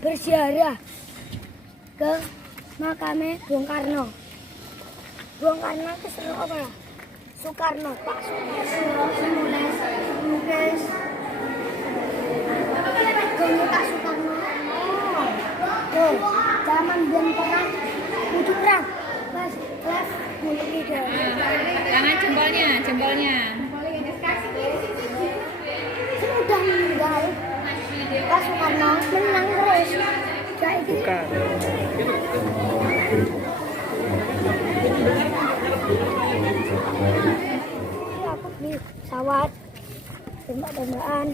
berziarah ke makamnya Bung Karno. Bung Karno itu seru apa ya? Soekarno, Pak Soekarno menulis Gongnya Pak Soekarno. Tuh, zaman biar pernah wujud perang. Mas, kelas mulut gitu. Tangan jempolnya. Sudah meninggal. Pak Soekarno menang terus. Kayak gitu. Bukan. Aku di pesawat tembak-tembakan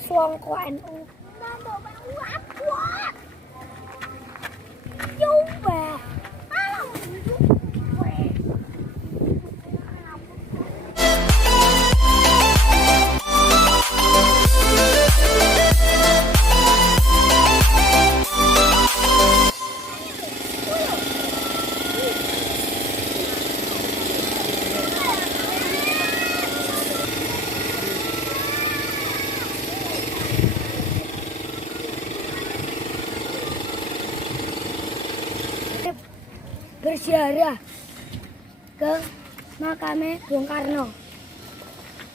Swangko NU. Coba. Berziarah ke makamnya Bung Karno.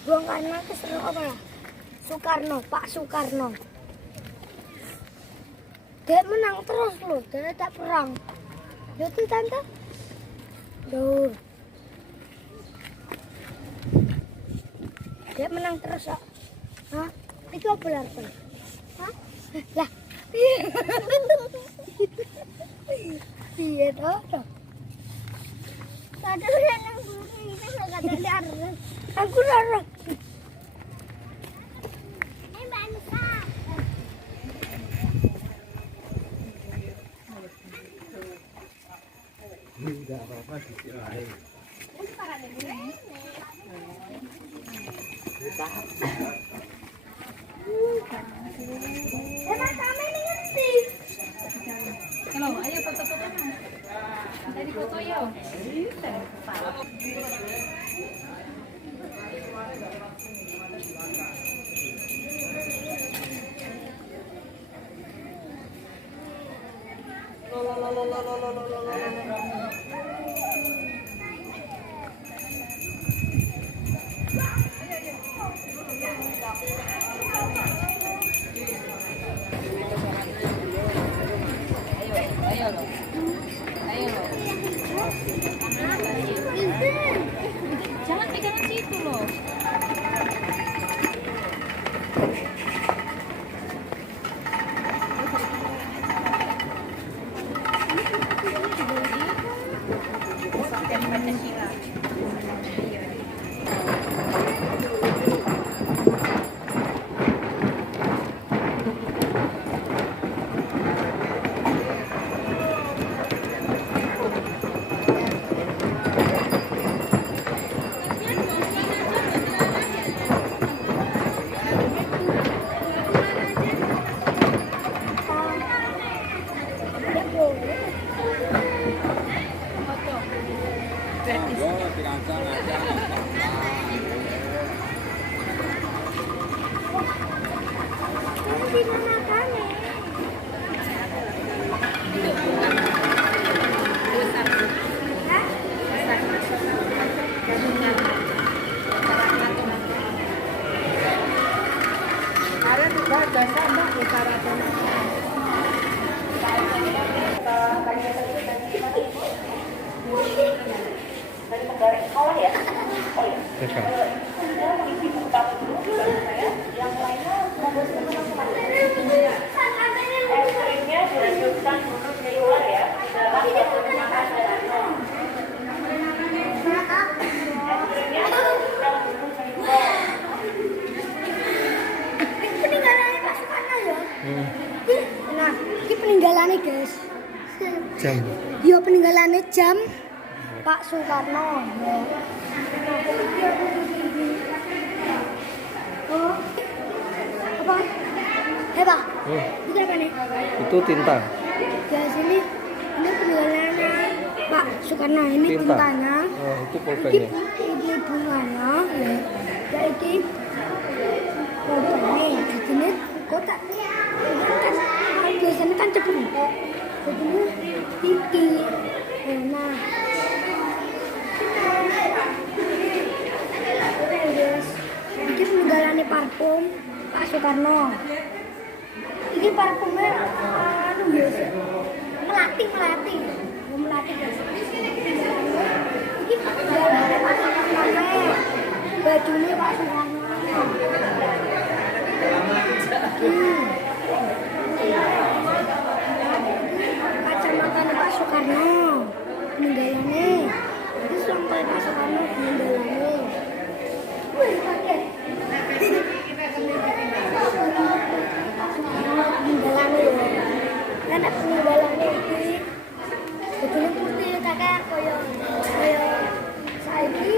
Bung Karno itu seru apa ya? Soekarno, Pak Soekarno. Dia menang terus loh, dia tak perang. Ya tuh tante. Tuh. Dia menang terus kok. Hah? Itu apa larva? Hah? Lah. Iya toh. Ada yang buri itu enggak ada. Aku lara. Bangsa. Enggak apa-apa dikirain. Emang kami ini ngerti. Halo, ayo foto-foto mas. Tadi foto yuk. Ayo loh. Jangan pegangan situ loh. Pancasila. Di mana kami? Ada juga jasa mbak utara Peninggalannya Pak Soekarno ya. Nah, ini peninggalannya guys. Jam. Yo peninggalannya jam Pak Soekarno. Oh, apa? Pak. Itu apa nih? Itu tinta. Ya sini ini peninggalannya Pak Soekarno. Ini Tinta. tintanya. Oh, itu pulpennya. Ini bunganya. Ya ini fotonya. Di sini kotak. Ini kan biasanya kan ceklek. Jadi titi. Nah. Guys, ini peninggalannya parfum Pak Soekarno. Ini parfumnya anu guys. Melati guys. Ini peninggalannya Pak Soekarno. Bajunya Pak Soekarno. Kacamata Pak Soekarno peninggalannya. Ini sampai Pak Soekarno peninggalannya. Wih, pakai peninggalannya ya. Karena peninggalannya ini betul putih kakek koyo saiki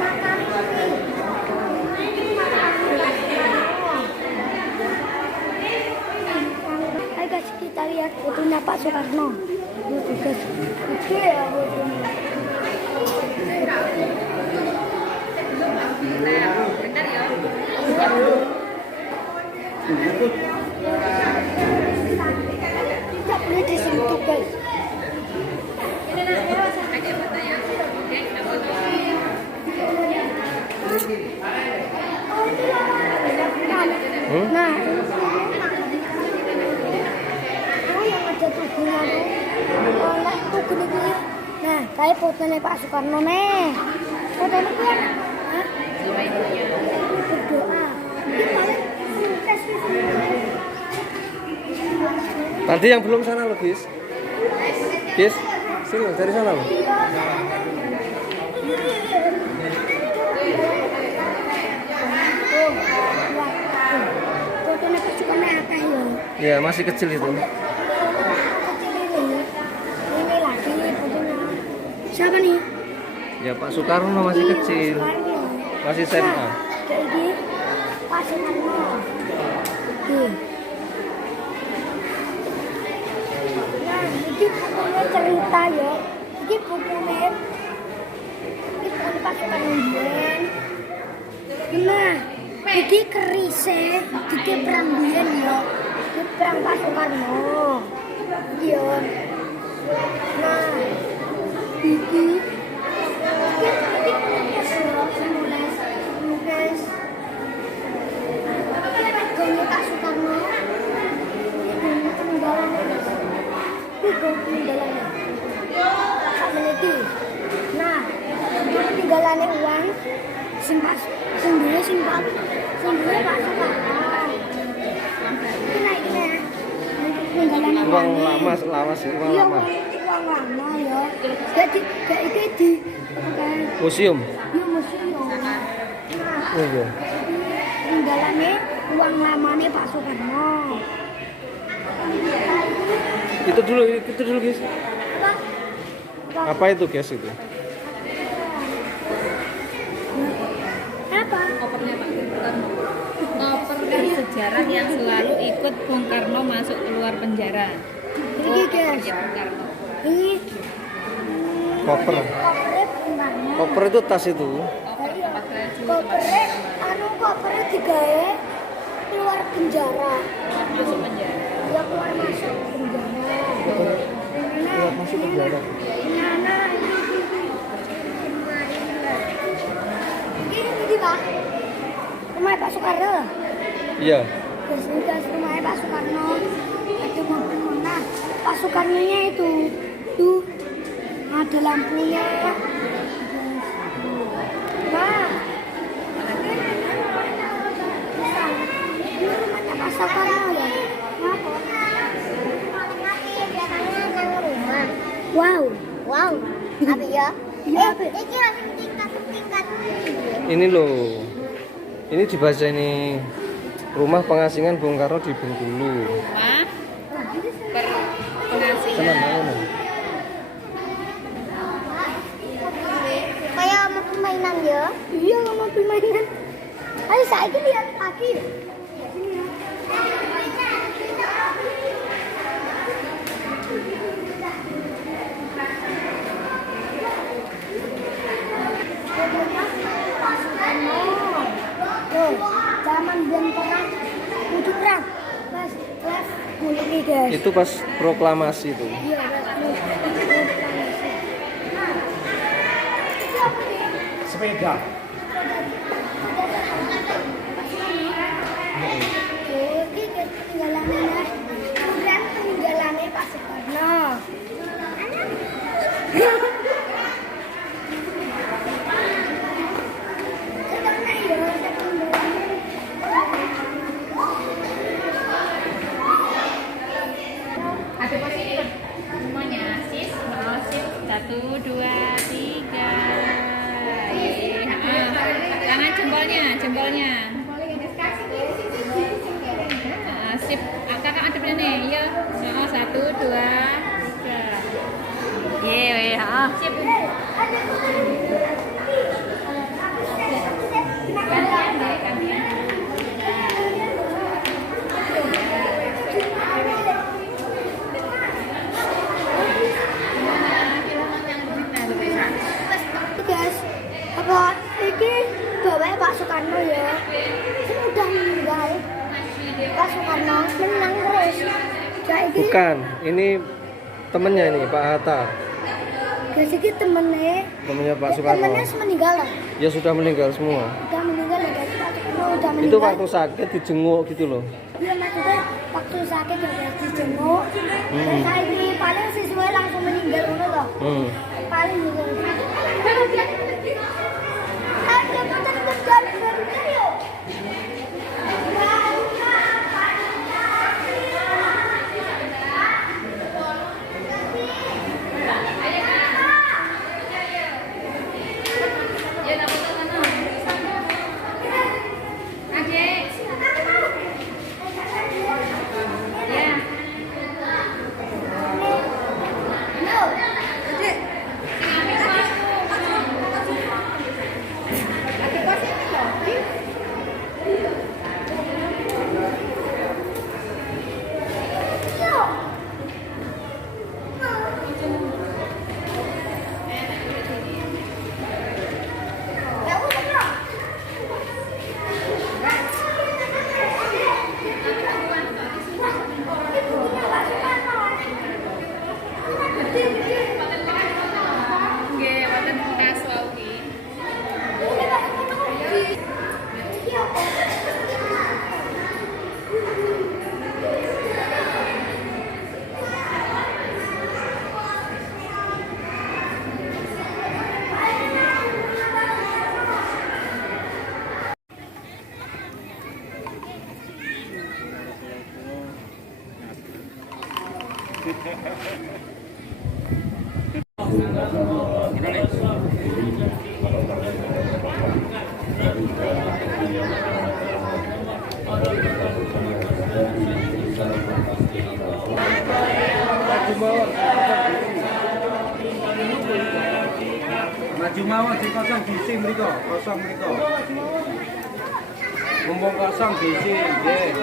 makan Ayo guys, kita lihat fotonya Pak Soekarno. Guys, gede ya fotonya. Bentar ya. Tidak boleh disentuh guys. Aja foto ya. Oke, kita foto. Nah, oh yang ada tubuhnya tuh. Oleh tubuh ini. Nah, kayak fotonya Pak Soekarno nih. Fotonya tuh yang berdoa. Ini paling sukses gitu. Nanti yang belum sana loh, Gis. Gis, sini dari sana loh. Fotonya Pak Soekarno apa ya? Ya, masih kecil itu. Kecil ini lagi fotonya. Siapa nih? Ya, Pak Soekarno masih kecil. Masih SMA. Kayak gini, Pak Soekarno. Nah, ini fotonya cerita ya. Ini fotonya Pak Soekarno. Nah, ini kerise, ini perang biyen ya. Ini perang Pak Soekarno. Iya. Nah, ini Pak Soekarno ini peninggalannya nah itu peninggalannya uang sendiri Pak Soekarno ini naiknya peninggalannya Uang lama, lawas, uang iya, lama. uang lama ya jadi kayak itu di Museum. iya museum nah Oh iya. peninggalannya uang lamanya Pak Soekarno. Itu dulu, Gis. Apa? Apa itu, Gis itu? Apa? Kopernya Pak Soekarno. Koper kan sejarah yang selalu ikut Bung Karno masuk keluar penjara. Ini guys. Kopernya Bung Karno. Ini Koper. kopernya Bung Karno. Koper itu tas itu. Koper tempat baju, Kopernya, kopernya digawe keluar penjara. masuk penjara. Ya keluar masuk penjara. Keluar masuk penjara. Nah, ini Pak. Rumah Pak Soekarno. Iya. Guys, ini guys rumahnya Pak Soekarno. Ada mobil mana? Pak Soekarno-nya itu tuh ada lampunya. Nah, ini rumahnya Pak Soekarno ya. Wow, wow, apa ya? Iya, ini langsung tingkat. Ini loh. Ini dibaca ini rumah pengasingan Bung Karno di Bengkulu. Wah, Tenan pengasingan. mana? Kayak mau permainan ya? Iya, mau permainan. Ayo saya lihat lagi. Tuh, zaman biyen perang, kudu perang. Mas, guys. Itu pas proklamasi itu. Iya, Sepeda. Iki peninggalannya Pak Soekarno. Ada posisi semuanya sis, sip, 1, 2, 3. Tangan jempolnya. Sip, kakak ada nih, ya. 1, 2, 3. Sip. Gantian deh, gantian. Guys, apa ini bapaknya Pak Soekarno ya? Sudah meninggal. Pak Soekarno menang terus. Saiki Bukan, ini temennya ini Pak Hatta. guys iki temennya Pak Soekarno. temennya meninggal lah. Ya sudah meninggal semua. Udah meninggal ya guys. Pak Soekarno udah meninggal. Itu waktu sakit dijenguk gitu loh. Iya maksudnya waktu sakit ya guys dijenguk. Dan saiki paling siswa langsung meninggal ngono loh. Paling gitu. Ayo kita berjalan bareng yuk. Nggih, wonten bekas wau iki. Maju mawon di kosong bisi mriko, kosong mriko. Mumpung kosong bisi, nggih.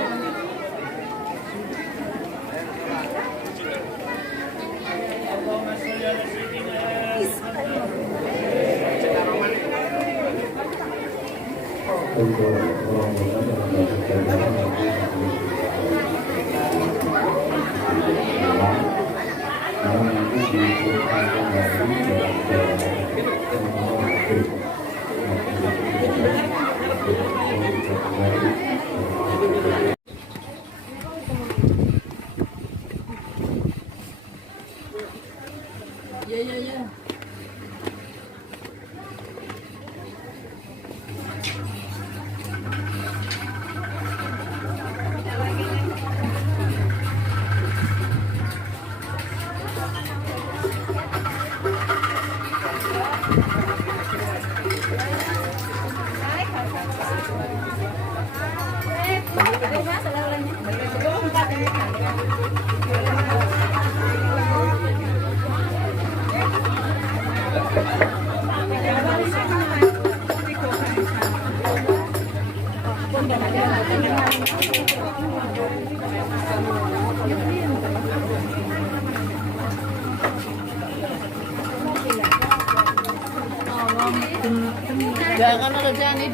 Jangan kalau jangan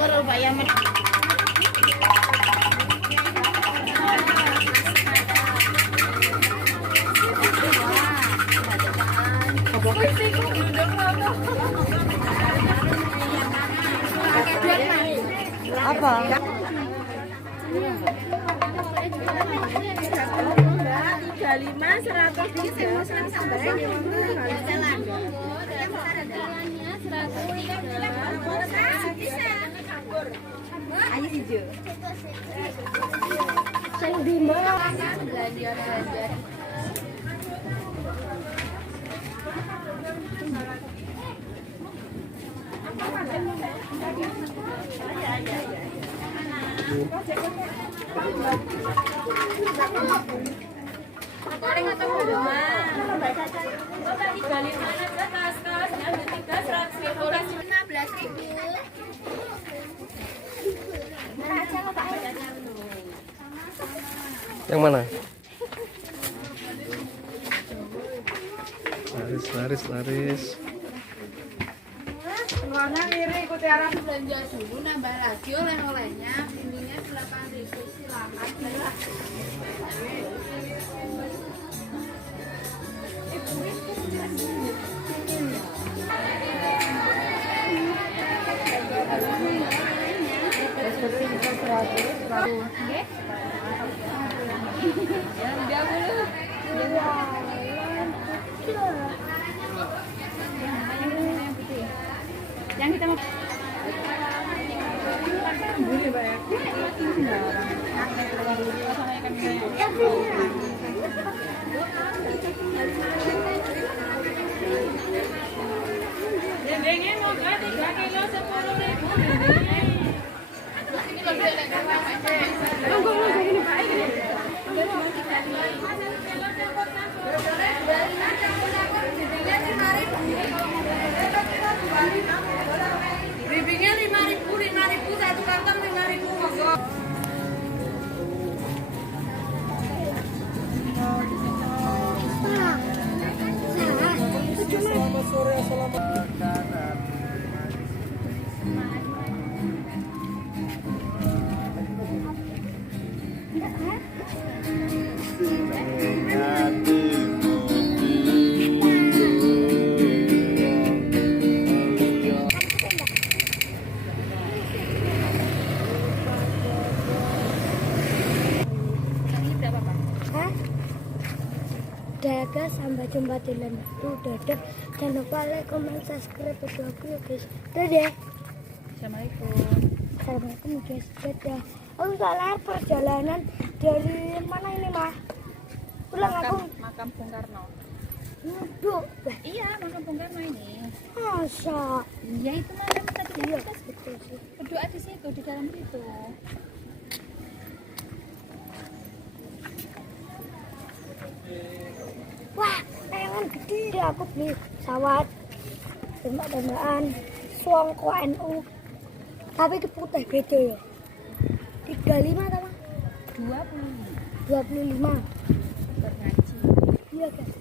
kalau Pak Yaman. Sing di mana? Belanja. Yang mana? Laris. Belanja dulu nambah lagi oleh-olehnya. Bimbingnya 8.000 silakan. Yang kita mau Bimbingnya 5.000 satu kantong 5.000 monggo. Selamat sore, selamat. Hah? Dadah, sampai jumpa di lain waktu. Dadah, jangan lupa like, comment, subscribe video aku ya guys. Dadah. Assalamualaikum guys. Dadah. Aku salah perjalanan dari mana ini mah? Pulang aku. makam Bung Karno. Duduk. Iya, makam Bung Karno ini. Masa? Iya, itu makam tadi Iya, kita betul sih. berdoa di situ, di dalam situ. Wah, pengen gede aku beli pesawat. Tembak-tembakan Swangko NU. Tapi ke putih beda ya. 35 sama 25. Berngaji. Iya guys.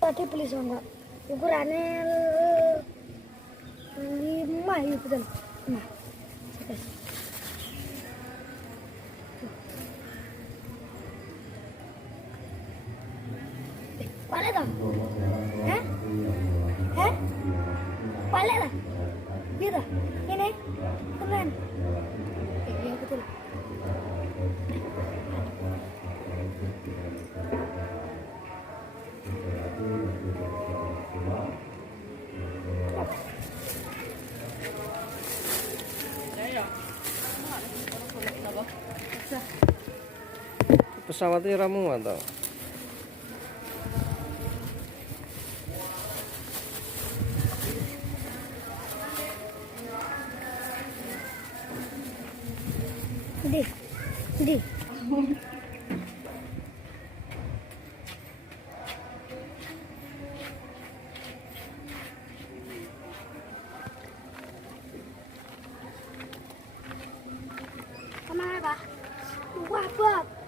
Tadi beli songgok ukurannya 5 ya betul 5 guys. Balik dong. Hah? Hah? Balik lah. Gitu. Ini. Keren. Iya betul. pesawatnya ora muat tau. Di. Di. Kemana, Pak? Wah, Bob.